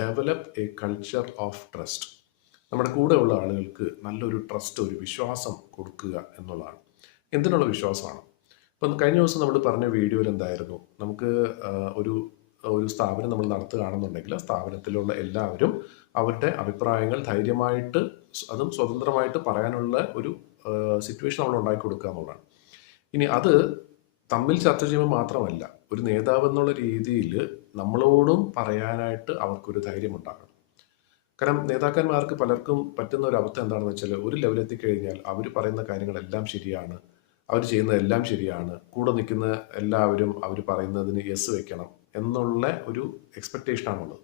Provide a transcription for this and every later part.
Develop A culture of trust. നമ്മുടെ കൂടെയുള്ള ആളുകൾക്ക് നല്ലൊരു ട്രസ്റ്റ്, ഒരു വിശ്വാസം കൊടുക്കുക എന്നുള്ളതാണ്. എന്തിനുള്ള വിശ്വാസമാണ്? ഇപ്പം കഴിഞ്ഞ ദിവസം നമ്മൾ പറഞ്ഞ വീഡിയോയിൽ എന്തായിരുന്നു, നമുക്ക് ഒരു ഒരു സ്ഥാപനം നമ്മൾ നടത്തുകയാണെന്നുണ്ടെങ്കിൽ ആ സ്ഥാപനത്തിലുള്ള എല്ലാവരും അവരുടെ അഭിപ്രായങ്ങൾ ധൈര്യമായിട്ട് അതും സ്വതന്ത്രമായിട്ട് പറയാനുള്ള ഒരു സിറ്റുവേഷൻ നമ്മൾ ഉണ്ടാക്കി കൊടുക്കുക എന്നുള്ളതാണ്. ഇനി അത് തമ്മിൽ ചർച്ച ചെയ്യുമ്പോൾ മാത്രമല്ല, ഒരു നേതാവ് എന്നുള്ള രീതിയിൽ നമ്മളോടും പറയാനായിട്ട് അവർക്കൊരു ധൈര്യം ഉണ്ടാകണം. കാരണം നേതാക്കന്മാർക്ക് പലർക്കും പറ്റുന്ന ഒരു അവസ്ഥ എന്താണെന്ന് വെച്ചാൽ, ഒരു ലെവലെത്തിക്കഴിഞ്ഞാൽ അവർ പറയുന്ന കാര്യങ്ങളെല്ലാം ശരിയാണ്, അവർ ചെയ്യുന്നതെല്ലാം ശരിയാണ്, കൂടെ നിൽക്കുന്ന എല്ലാവരും അവർ പറയുന്നതിന് യെസ് വെക്കണം എന്നുള്ള ഒരു എക്സ്പെക്റ്റേഷനാണുള്ളത്.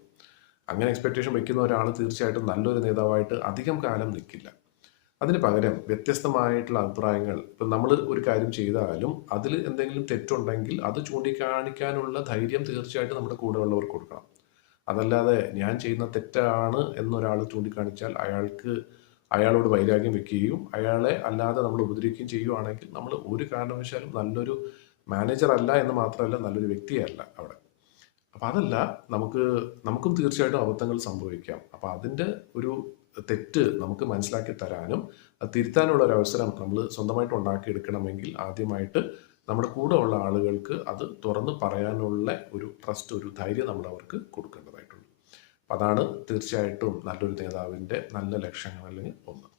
അങ്ങനെ എക്സ്പെക്റ്റേഷൻ വെക്കുന്ന ഒരാൾ തീർച്ചയായിട്ടും നല്ലൊരു നേതാവായിട്ട് അധികം കാലം നിൽക്കില്ല. അതിന് പകരം വ്യത്യസ്തമായിട്ടുള്ള അഭിപ്രായങ്ങൾ, ഇപ്പം നമ്മൾ ഒരു കാര്യം ചെയ്താലും അതിൽ എന്തെങ്കിലും തെറ്റുണ്ടെങ്കിൽ അത് ചൂണ്ടിക്കാണിക്കാനുള്ള ധൈര്യം തീർച്ചയായിട്ടും നമ്മുടെ കൂടെയുള്ളവർക്ക് കൊടുക്കണം. അതല്ലാതെ ഞാൻ ചെയ്യുന്ന തെറ്റാണ് എന്നൊരാൾ ചൂണ്ടിക്കാണിച്ചാൽ അയാളോട് വൈരാഗ്യം വെക്കുകയും അയാളെ അല്ലാതെ നമ്മൾ ഉപദ്രവിക്കുകയും ചെയ്യുകയാണെങ്കിൽ നമ്മൾ ഒരു കാരണവശാലും നല്ലൊരു മാനേജർ അല്ല എന്ന് മാത്രമല്ല, നല്ലൊരു വ്യക്തിയല്ല അവിടെ. അപ്പം അതല്ല, നമുക്കും തീർച്ചയായിട്ടും അബദ്ധങ്ങൾ സംഭവിക്കാം. അപ്പം അതിൻ്റെ ഒരു തെറ്റ് നമുക്ക് മനസ്സിലാക്കി തരാനും അത് തിരുത്താനുള്ള ഒരു അവസരം നമ്മൾ സ്വന്തമായിട്ട് ഉണ്ടാക്കിയെടുക്കണമെങ്കിൽ ആദ്യമായിട്ട് നമ്മുടെ കൂടെ ഉള്ള ആളുകൾക്ക് അത് തുറന്ന് പറയാനുള്ള ഒരു ട്രസ്റ്റ്, ഒരു ധൈര്യം നമ്മൾ അവർക്ക് കൊടുക്കേണ്ടതായിട്ടുണ്ട്. അപ്പം അതാണ് തീർച്ചയായിട്ടും നല്ലൊരു നേതാവിൻ്റെ നല്ല ലക്ഷണങ്ങളിൽ ഒന്ന്.